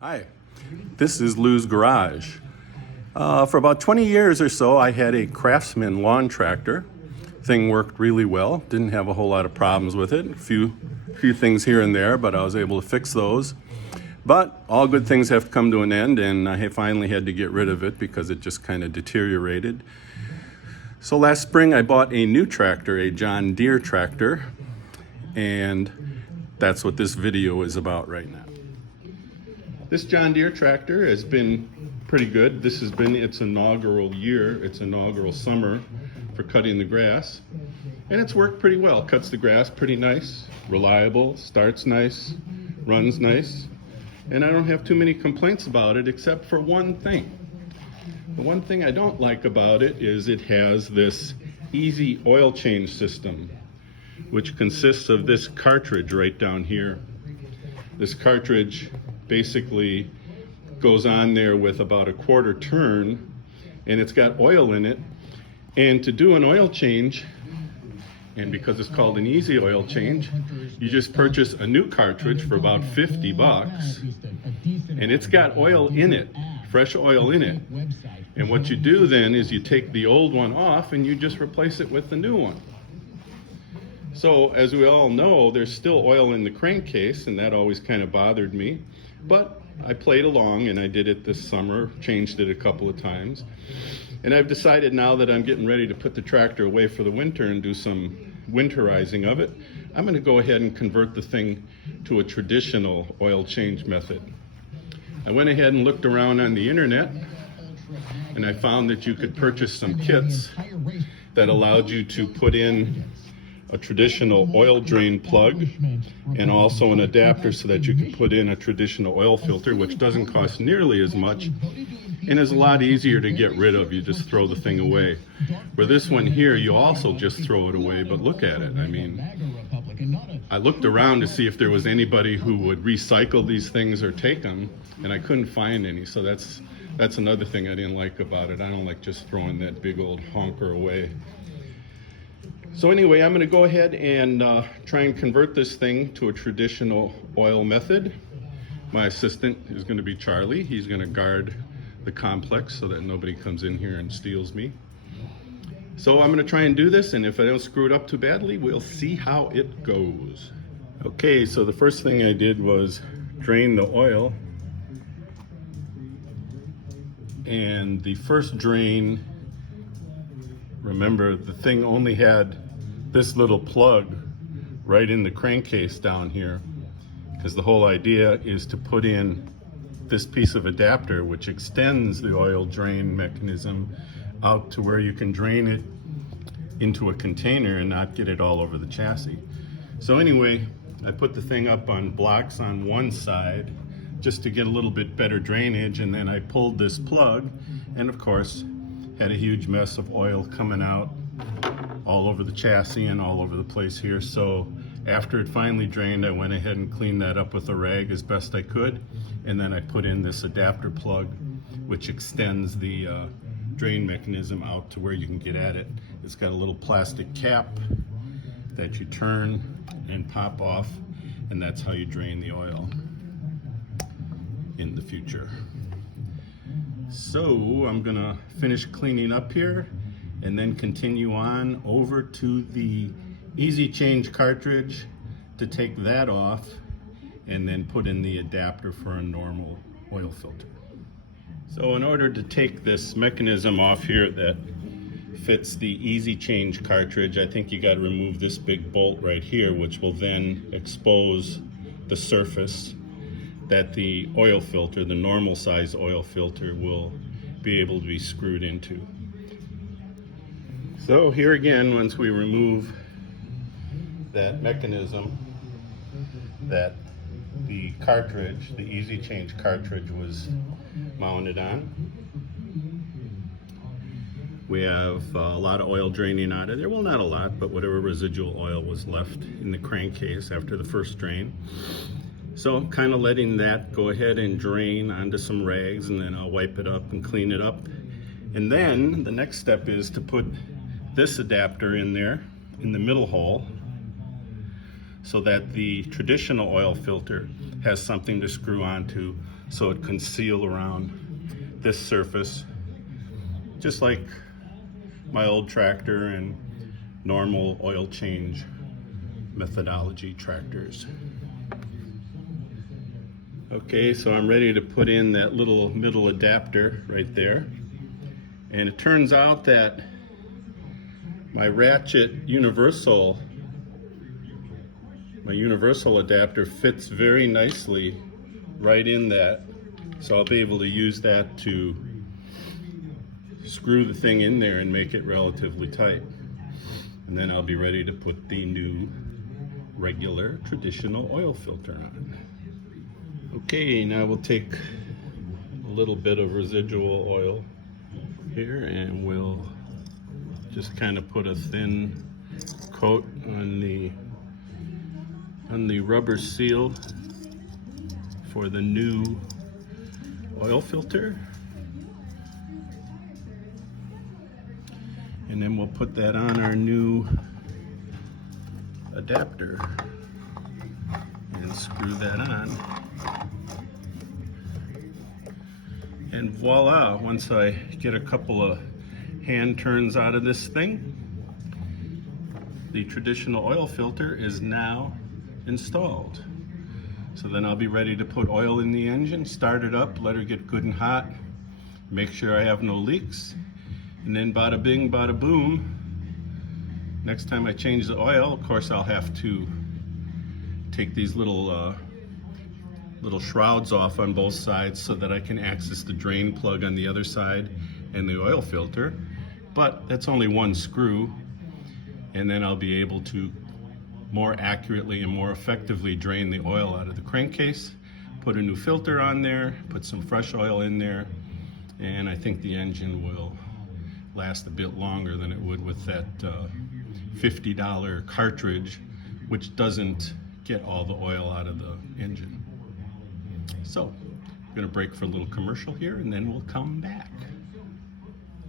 Hi, this is Lou's Garage. For about 20 years or so, I had a Craftsman lawn tractor. Thing worked really well, didn't have a whole lot of problems with it. A few things here and there, but I was able to fix those. But all good things have to come to an end, and I finally had to get rid of it because it just kind of deteriorated. So last spring I bought a new tractor, a John Deere tractor, and that's what this video is about right now. This John Deere tractor has been pretty good. This has been its inaugural year, its inaugural summer for cutting the grass. And it's worked pretty well. Cuts the grass pretty nice, reliable, starts nice, runs nice. And I don't have too many complaints about it except for one thing. The one thing I don't like about it is it has this easy oil change system, which consists of this cartridge right down here. This cartridge basically goes on there with about a quarter turn, and it's got oil in it. And to do an oil change, and because it's called an easy oil change, you just purchase a new cartridge for about 50 bucks, and it's got oil in it, fresh oil in it. And what you do then is you take the old one off and you just replace it with the new one. So as we all know, there's still oil in the crankcase, and that always kind of bothered me. But I played along and I did it this summer, changed it a couple of times. And I've decided now that I'm getting ready to put the tractor away for the winter and do some winterizing of it, I'm going to go ahead and convert the thing to a traditional oil change method. I went ahead and looked around on the internet, and I found that you could purchase some kits that allowed you to put in a traditional oil drain plug and also an adapter so that you can put in a traditional oil filter, which doesn't cost nearly as much and is a lot easier to get rid of. You just throw the thing away. Where this one here, you also just throw it away, but look at it. I mean, I looked around to see if there was anybody who would recycle these things or take them, and I couldn't find any. So that's another thing I didn't like about it. I don't like just throwing that big old honker away. So anyway, I'm going to go ahead and try and convert this thing to a traditional oil method. My assistant is going to be Charlie. He's going to guard the complex so that nobody comes in here and steals me. So I'm going to try and do this, and if I don't screw it up too badly, we'll see how it goes. Okay, so the first thing I did was drain the oil. And the first drain, remember, the thing only had this little plug right in the crankcase down here, because the whole idea is to put in this piece of adapter which extends the oil drain mechanism out to where you can drain it into a container and not get it all over the chassis. So anyway, I put the thing up on blocks on one side just to get a little bit better drainage, and then I pulled this plug and of course had a huge mess of oil coming out all over the chassis and all over the place here. So after it finally drained, I went ahead and cleaned that up with a rag as best I could, and then I put in this adapter plug which extends the drain mechanism out to where you can get at it. It's got a little plastic cap that you turn and pop off, and that's how you drain the oil in the future. So I'm gonna finish cleaning up here and then continue on over to the easy change cartridge to take that off and then put in the adapter for a normal oil filter. So in order to take this mechanism off here that fits the easy change cartridge, I think you got to remove this big bolt right here, which will then expose the surface that the oil filter, the normal size oil filter, will be able to be screwed into. So here again, once we remove that mechanism that the cartridge, the easy change cartridge, was mounted on, we have a lot of oil draining out of there. Well, not a lot, but whatever residual oil was left in the crankcase after the first drain. So kind of letting that go ahead and drain onto some rags, and then I'll wipe it up and clean it up. And then the next step is to put this adapter in there in the middle hole so that the traditional oil filter has something to screw onto so it can seal around this surface, just like my old tractor and normal oil change methodology tractors. Okay, so I'm ready to put in that little middle adapter right there. And it turns out that my ratchet universal adapter fits very nicely right in that. So I'll be able to use that to screw the thing in there and make it relatively tight. And then I'll be ready to put the new regular traditional oil filter on. Okay, now we'll take a little bit of residual oil here and we'll just kind of put a thin coat on the rubber seal for the new oil filter. And then we'll put that on our new adapter and screw that on. And voila, once I get a couple of hand turns out of this thing, the traditional oil filter is now installed. So then I'll be ready to put oil in the engine, start it up, let her get good and hot, make sure I have no leaks, and then bada bing, bada boom. Next time I change the oil, of course I'll have to take these little shrouds off on both sides so that I can access the drain plug on the other side and the oil filter. But that's only one screw, and then I'll be able to more accurately and more effectively drain the oil out of the crankcase, put a new filter on there, put some fresh oil in there, and I think the engine will last a bit longer than it would with that $50 cartridge, which doesn't get all the oil out of the engine. So I'm gonna break for a little commercial here and then we'll come back.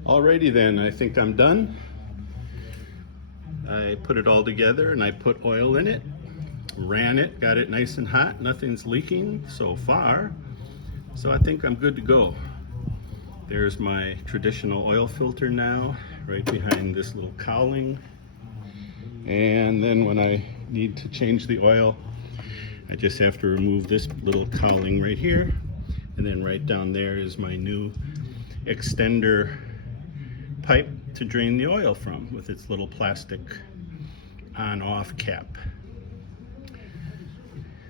Alrighty then, I think I'm done. I put it all together and I put oil in it, ran it, got it nice and hot, nothing's leaking so far. So I think I'm good to go. There's my traditional oil filter now, right behind this little cowling. And then when I need to change the oil, I just have to remove this little cowling right here. And then right down there is my new extender pipe to drain the oil from with its little plastic on-off cap.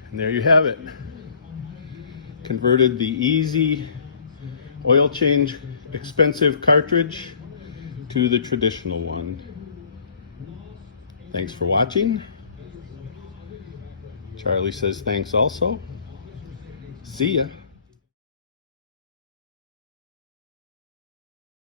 And there you have it. Converted the easy oil change expensive cartridge to the traditional one. Thanks for watching. Charlie says thanks also. See ya.